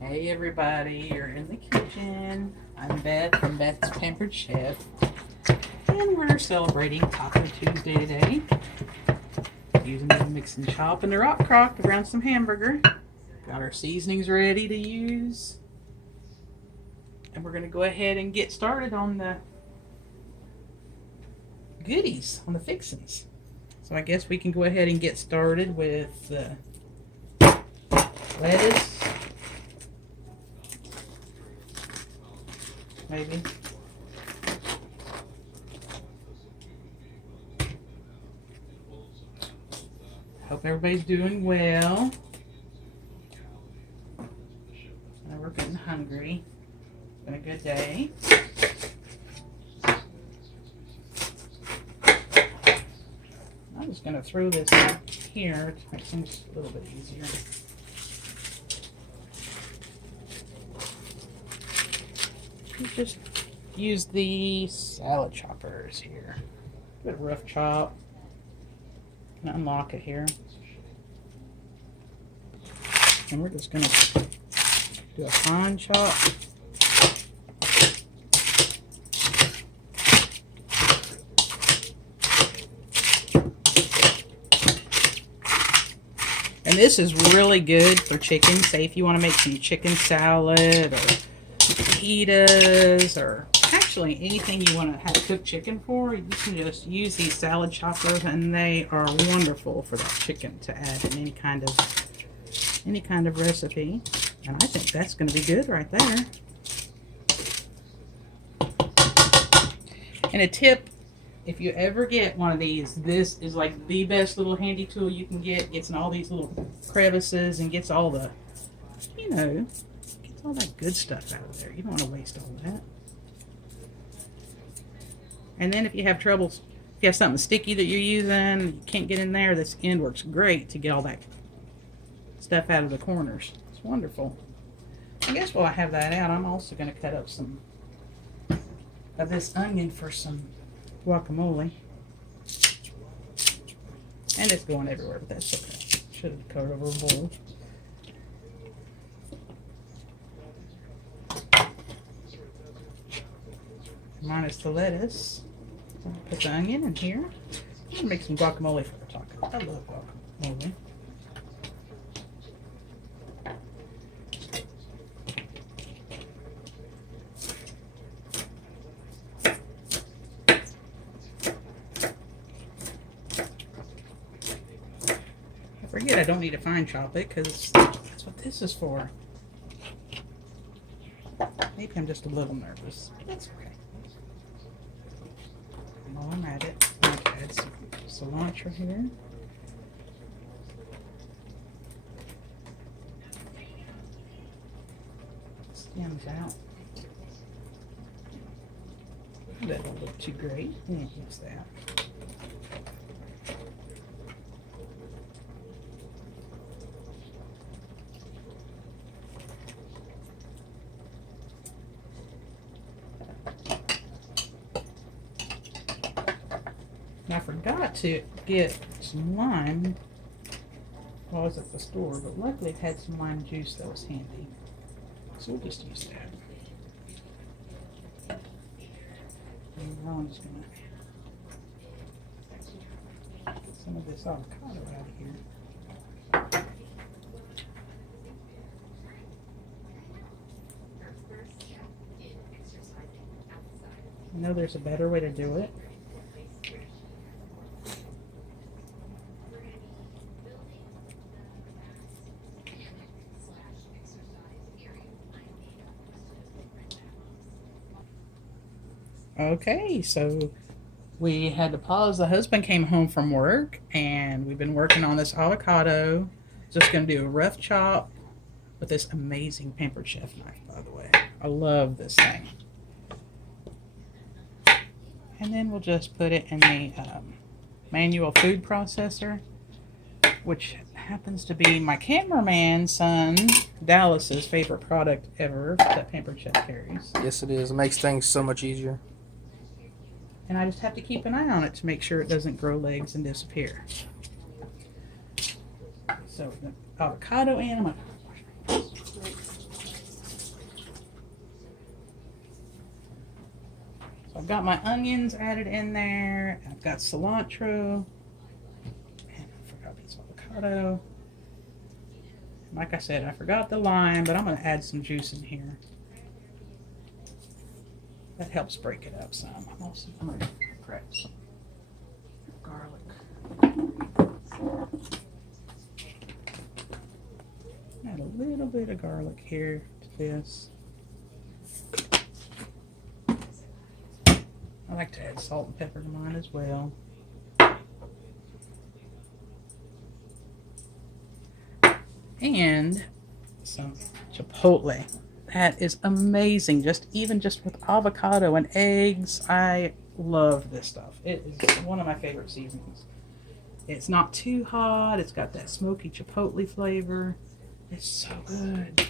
Hey everybody, you're in the kitchen. I'm Beth from Beth's Pampered Chef, and we're celebrating Taco Tuesday today. Using the mix and chop in the rock crock around some hamburger. Got our seasonings ready to use. And we're going to go ahead and get started on the goodies, on the fixings. So I guess we can go ahead and get started with the lettuce. Maybe. Hope everybody's doing well. We're getting hungry. It's been a good day. I'm just going to throw this in here to make things a little bit easier. Just use the salad choppers here. Good rough chop. And unlock it here. And we're just going to do a fine chop. And this is really good for chicken. Say if you want to make some chicken salad or fajitas or actually anything you want to have cooked chicken for, you can just use these salad choppers, and they are wonderful for that chicken to add in any kind of recipe. And I think that's going to be good right there. And a tip, if you ever get one of these, this is like the best little handy tool you can get. Gets in all these little crevices and gets all the, gets all that good stuff out of there. You don't want to waste all that. And then if you have troubles, if you have something sticky that you're using, you can't get in there, this end works great to get all that stuff out of the corners. It's wonderful. I guess while I have that out, I'm also going to cut up some of this onion for some guacamole. And it's going everywhere, but that's okay. Should have covered over a bowl. Minus the lettuce. Put the onion in here. I'm going to make some guacamole for the taco. I love guacamole. I forget I don't need to fine chop it because that's what this is for. Maybe I'm just a little nervous. That's okay. While I'm at it, I'm going to add some cilantro here. Stems out. That don't look too great. Yeah, use that. I forgot to get some lime while I was at the store, but luckily it had some lime juice that was handy. So we'll just use that. And now I'm just going to get some of this avocado out of here. I know there's a better way to do it. Okay, so we had to pause. The husband came home from work, and we've been working on this avocado. Just going to do a rough chop with this amazing Pampered Chef knife, by the way. I love this thing. And then we'll just put it in the manual food processor, which happens to be my cameraman's son, Dallas's favorite product ever that Pampered Chef carries. Yes, it is. It makes things so much easier. And I just have to keep an eye on it to make sure it doesn't grow legs and disappear. So the avocado in, I'm gonna I've got my onions added in there. I've got cilantro. And I forgot this avocado. Like I said, I forgot the lime, but I'm going to add some juice in here. That helps break it up some. I'm going to crack some garlic. Add a little bit of garlic here to this. I like to add salt and pepper to mine as well. And some chipotle. That is amazing. Even just with avocado and eggs, I love this stuff. It is one of my favorite seasonings. It's not too hot. It's got that smoky chipotle flavor. It's so good.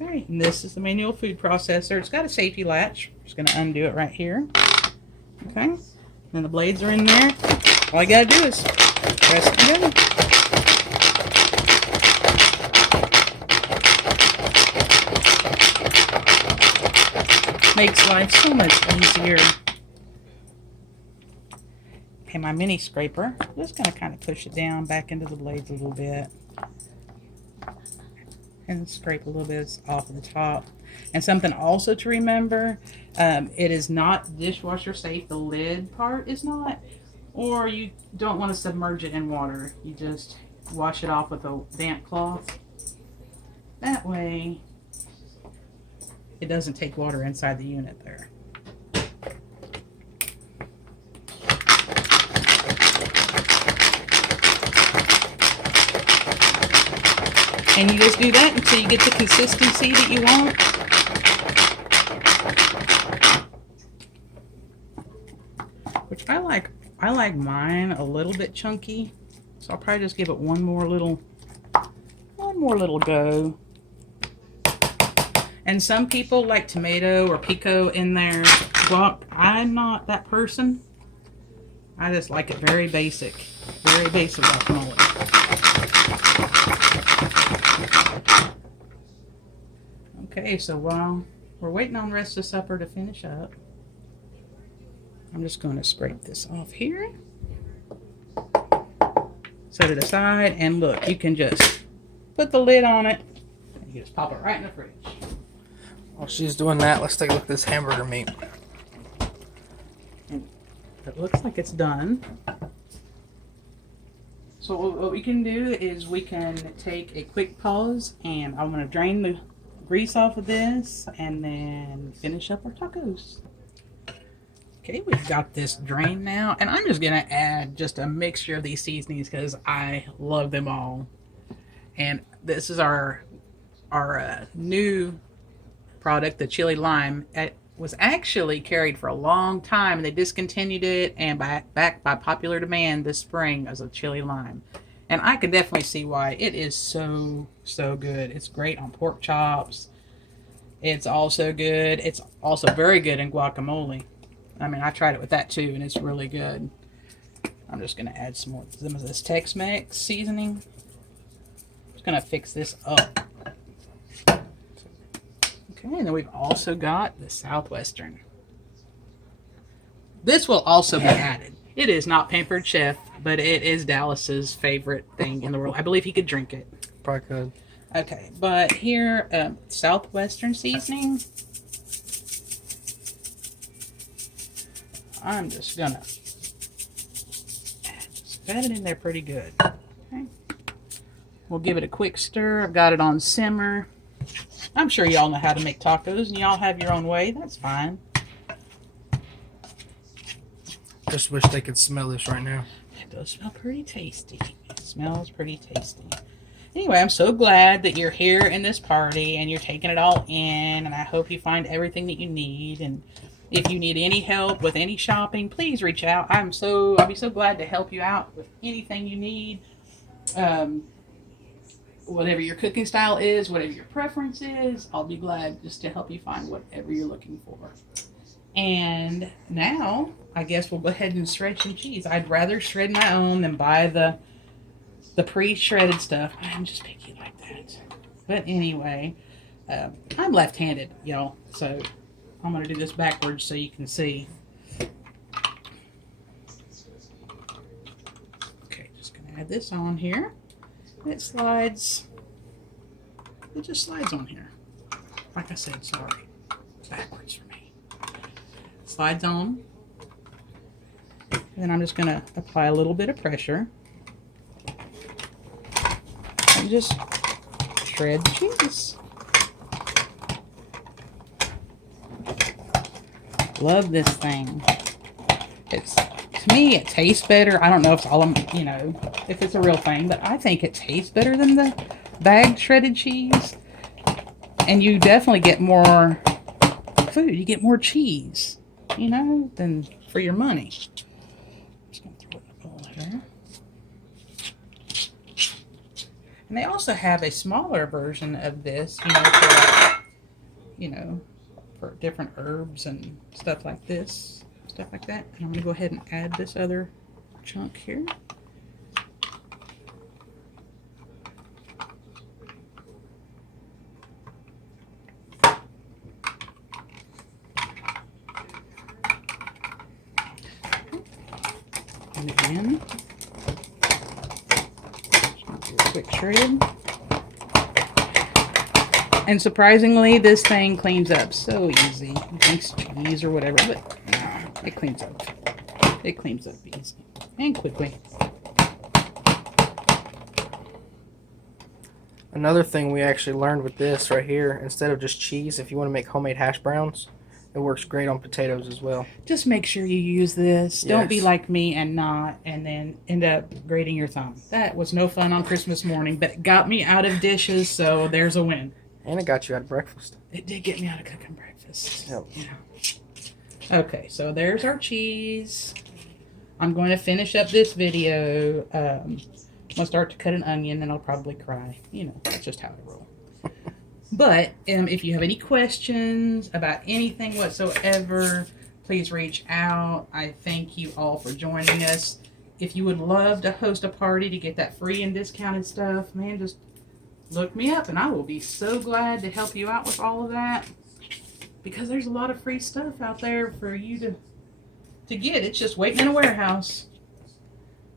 Okay, and this is the manual food processor. It's got a safety latch. I'm just going to undo it right here. Okay, and the blades are in there. All I got to do is press it and go. Makes life so much easier. Okay, my mini scraper. I'm just going to kind of push it down back into the blades a little bit. And scrape a little bit off of the top. And something also to remember, it is not dishwasher safe. The lid part is not. Or you don't want to submerge it in water. You just wash it off with a damp cloth. That way it doesn't take water inside the unit there. And you just do that until you get the consistency that you want. Which I like mine a little bit chunky. So I'll probably just give it one more little go. And some people like tomato or pico in their guac. I'm not that person. I just like it very basic guacamole. Okay, so while we're waiting on the rest of supper to finish up, I'm just going to scrape this off here. Set it aside, and look, you can just put the lid on it, and you just pop it right in the fridge. While she's doing that, let's take a look at this hamburger meat. It looks like it's done. So what we can do is we can take a quick pause, and I'm going to drain the grease off of this and then finish up our tacos. Okay, we've got this drained now, and I'm just going to add just a mixture of these seasonings because I love them all. And this is our new product, the chili lime. It was actually carried for a long time, and they discontinued it, and back by popular demand this spring as a chili lime. And I can definitely see why. It is so good. It's great on pork chops. It's also good. It's also very good in guacamole. I mean, I tried it with that too, and it's really good. I'm just going to add some of this Tex-Mex seasoning. I'm just going to fix this up. Okay, and then we've also got the Southwestern. This will also be added. It is not Pampered Chef, but it is Dallas's favorite thing in the world. I believe he could drink it. Probably could. Okay, but here, Southwestern seasoning. I'm just gonna add it in there pretty good. Okay. We'll give it a quick stir. I've got it on simmer. I'm sure y'all know how to make tacos, and y'all have your own way. That's fine. Just wish they could smell this right now. It does smell pretty tasty. It smells pretty tasty. Anyway, I'm so glad that you're here in this party and you're taking it all in, and I hope you find everything that you need. And if you need any help with any shopping, please reach out. I'll be so glad to help you out with anything you need. Whatever your cooking style is, whatever your preference is, I'll be glad just to help you find whatever you're looking for. And now, I guess we'll go ahead and shred some cheese. I'd rather shred my own than buy the pre-shredded stuff. I'm just picky like that. But anyway, I'm left-handed, y'all. So I'm going to do this backwards so you can see. Okay, just going to add this on here. It slides. It just slides on here. Like I said, sorry. Backwards for me. Slides on. And then I'm just going to apply a little bit of pressure. And just shred the cheese. Love this thing. To me, it tastes better. I don't know if it's all, you know, if it's a real thing, but I think it tastes better than the bagged shredded cheese. And you definitely get more food. You get more cheese, you know, than for your money. Just gonna throw it in a bowl here. And they also have a smaller version of this, for different herbs and stuff like this, stuff like that. And I'm gonna go ahead and add this other chunk here. And again, just gonna do a quick shred. And surprisingly, this thing cleans up so easy. Thanks cheese or whatever, but no, it cleans up. It cleans up easy and quickly. Another thing we actually learned with this right here, instead of just cheese, if you want to make homemade hash browns, it works great on potatoes as well. Just make sure you use this. Yes. Don't be like me and not, and then end up grating your thumb. That was no fun on Christmas morning, but it got me out of dishes, so there's a win. And it got you out of breakfast. It did get me out of cooking breakfast. Yep. Yeah. Okay, so there's our cheese. I'm going to finish up this video. I'm going to start to cut an onion, and I'll probably cry. You know, that's just how I roll. But if you have any questions about anything whatsoever, please reach out. I thank you all for joining us. If you would love to host a party to get that free and discounted stuff, man, just look me up and I will be so glad to help you out with all of that. Because there's a lot of free stuff out there for you to get. It's just waiting in a warehouse.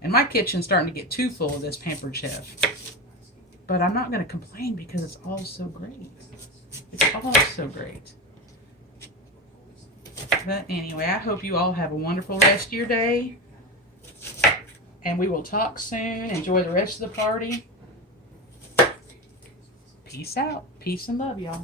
And my kitchen's starting to get too full of this Pampered Chef. But I'm not going to complain because it's all so great. It's all so great. But anyway, I hope you all have a wonderful rest of your day. And we will talk soon. Enjoy the rest of the party. Peace out. Peace and love, y'all.